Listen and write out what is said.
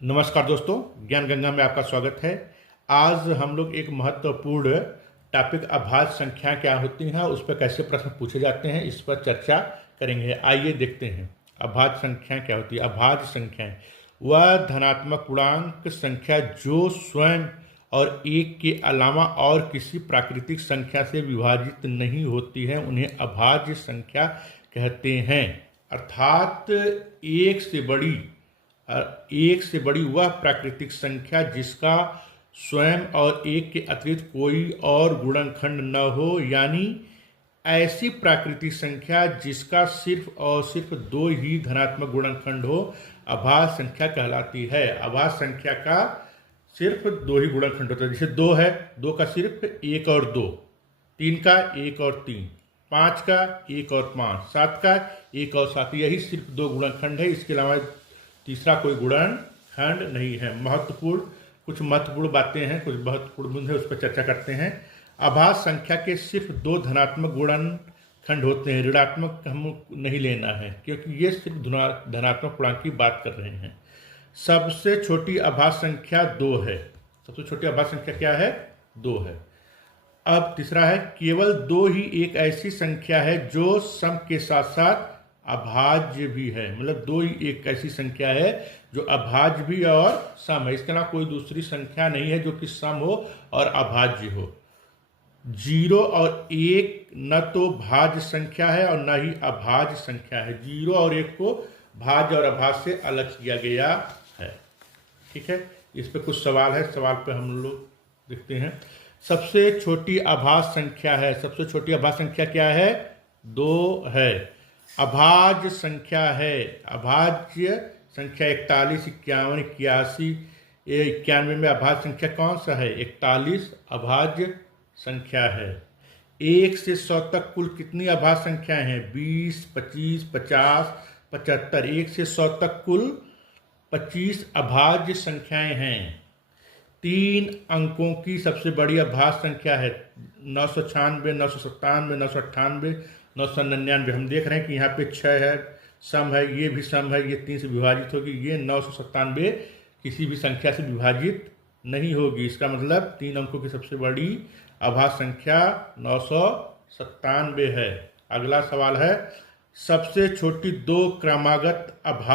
नमस्कार दोस्तों, ज्ञान गंगा में आपका स्वागत है। आज हम लोग एक महत्वपूर्ण टॉपिक अभाज्य संख्या क्या होती हैं, उस पर कैसे प्रश्न पूछे जाते हैं, इस पर चर्चा करेंगे। आइए देखते हैं अभाज्य संख्या क्या होती है। अभाज्य संख्याएं वह धनात्मक पूर्णांक संख्या जो स्वयं और एक के अलावा और किसी प्राकृतिक संख्या से विभाजित नहीं होती है, उन्हें अभाज्य संख्या कहते हैं। अर्थात एक से बड़ी वह प्राकृतिक संख्या जिसका स्वयं और एक के अतिरिक्त कोई और गुणनखंड न हो, यानी ऐसी प्राकृतिक संख्या जिसका सिर्फ और सिर्फ दो ही धनात्मक गुणनखंड हो, अभाज्य संख्या कहलाती है। अभाज्य संख्या का सिर्फ दो ही गुणनखंड होता है। जैसे दो है, दो का सिर्फ एक और दो, तीन का एक और तीन, पाँच का एक और पाँच, सात का एक और सात, यही सिर्फ दो गुणनखंड है। इसके अलावा तीसरा कोई गुणनखंड नहीं है। कुछ महत्वपूर्ण बातें हैं, कुछ महत्वपूर्ण बिंदु है, उस पर चर्चा करते हैं। अभाज्य संख्या के सिर्फ दो धनात्मक गुणनखंड होते हैं। ऋणात्मक हम नहीं लेना है, क्योंकि ये सिर्फ धनात्मक पूर्णांक की बात कर रहे हैं। सबसे छोटी अभाज्य संख्या दो है। सबसे छोटी अभाज्य संख्या क्या है? दो है। अब तीसरा है, केवल दो ही एक ऐसी संख्या है जो सम के साथ साथ अभाज्य भी है। मतलब दो ही एक ऐसी संख्या है जो अभाज्य भी और सम है। इसके अलावा कोई दूसरी संख्या नहीं है जो कि सम हो और अभाज्य हो। जीरो और एक न तो भाज्य संख्या है और न ही अभाज्य संख्या है। जीरो और एक को भाज्य और अभाज्य से अलग किया गया है। ठीक है, इस पे कुछ सवाल है, सवाल पे हम लोग देखते हैं। सबसे छोटी अभाज्य संख्या है। सबसे छोटी अभाज्य संख्या क्या है? दो है। अभाज्य संख्या है। अभाज्य संख्या 41, 51, 81, 91 में अभाज्य संख्या कौन सा है? 41 अभाज्य संख्या है। 1 से 100 तक कुल कितनी अभाज्य संख्याएं हैं? 20, 25, 50, 75। 1 से 100 तक कुल 25 अभाज्य संख्याएं हैं। 3 अंकों की सबसे बड़ी अभाज्य संख्या है 996, 997, 998, 999। हम देख रहे हैं कि यहाँ पे 6 है, सम है, ये भी सम है, ये 3 से विभाजित होगी। ये 997 किसी भी संख्या से विभाजित नहीं होगी। इसका मतलब 3 अंकों की सबसे बड़ी अभाज्य संख्या 997 है। अगला सवाल है, सबसे छोटी दो क्रमागत अभाज्य